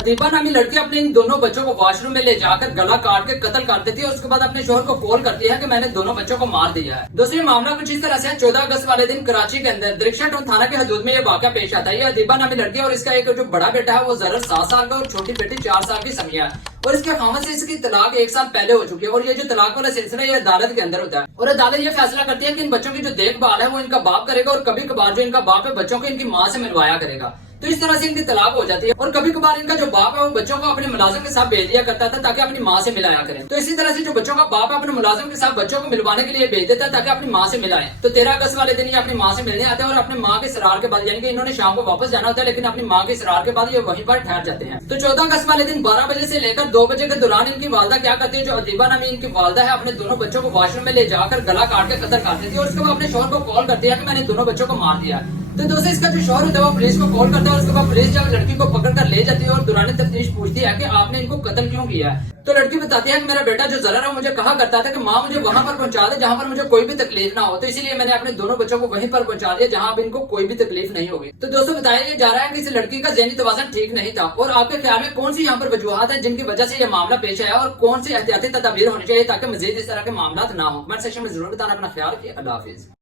अदीबा नामी लड़की अपने इन दोनों बच्चों को वॉशरूम में ले जाकर गला काट के कत्ल कर देती है और उसके बाद अपने शोहर को कॉल करती है कि मैंने दोनों बच्चों को मार दिया है। दोस्तों मामला कुछ इस तरह से 14 अगस्त वाले दिन कराची के अंदर दरिक्शा टाउन थाना के हदूद में ये वाकया पेश आता है। ये अदीबा नामी लड़की और इसका एक जो बड़ा बेटा है वो जरर 7 साल का और छोटी बेटी 4 साल की समिया है और इसके खामद से इसकी तलाक 1 साल पहले हो चुकी है। और ये जो तलाक वाला सिलसिला ये अदालत के अंदर होता है और अदालत ये फैसला करती है कि इन बच्चों की जो देखभाल है वो इनका बाप करेगा और कभी कभार जो इनका बाप है बच्चों को इनकी माँ से मिलवाया करेगा। तो इस तरह से इनकी तलाक हो जाती है और कभी कभार इनका जो बाप है वो बच्चों को अपने मुलाजिम के साथ भेज दिया करता था ताकि अपनी माँ से मिलाया करें। तो इसी तरह से जो बच्चों का बाप है अपने मुलाजिम के साथ बच्चों को मिलवाने के लिए भेज देता है ताकि अपनी माँ से मिलाए। तो 13 अगस्त वाले दिन ये अपनी माँ से मिलने आते हैं और अपने माँ के इसरार के बाद यानी कि इन्होंने शाम को वापस जाना होता है लेकिन अपनी माँ के इसरार के बाद ये वहीं पर ठहर जाते हैं। तो 14 अगस्त वाले दिन 12 बजे से लेकर 2 बजे के दौरान इनकी वालदा क्या करती है, जो अदीबा नामी इनकी वालदा है अपने दोनों बच्चों को वॉशरूम में ले जाकर गला काट के कत्ल कर देती है और उसके बाद अपने शोहर को कॉल करती है कि मैंने दोनों बच्चों को मार दिया। तो दोस्तों इसका जो शोहर होता है वो पुलिस को कॉल करता है और उसके बाद पुलिस जब लड़की को पकड़ कर ले जाती है और दौरान तफ्तीश पूछती है कि आपने इनको कत्ल क्यों किया है। तो लड़की बताती है कि मेरा बेटा जो जरर है मुझे कहा करता था कि माँ मुझे वहां पर पहुंचा दे जहां पर मुझे कोई भी तकलीफ ना हो, तो इसीलिए मैंने अपने दोनों बच्चों को वहीं पर पहुंचा दिया जहां अब इनको कोई भी तकलीफ नहीं होगी। तो दोस्तों बताया जा रहा है कि इस लड़की का ज़हनी तवाज़ुन ठीक नहीं था और आपके ख्याल में कौन सी यहाँ पर वजूहात है जिनकी वजह से ये मामला पेश आया और कौन सी एहतियाती तदाबीर होनी चाहिए ताकि मजीद इस तरह के मामला ना हो। कमेंट सेक्शन में जरूर बताना। अपना ख्याल रखिए। अल्लाह हाफिज।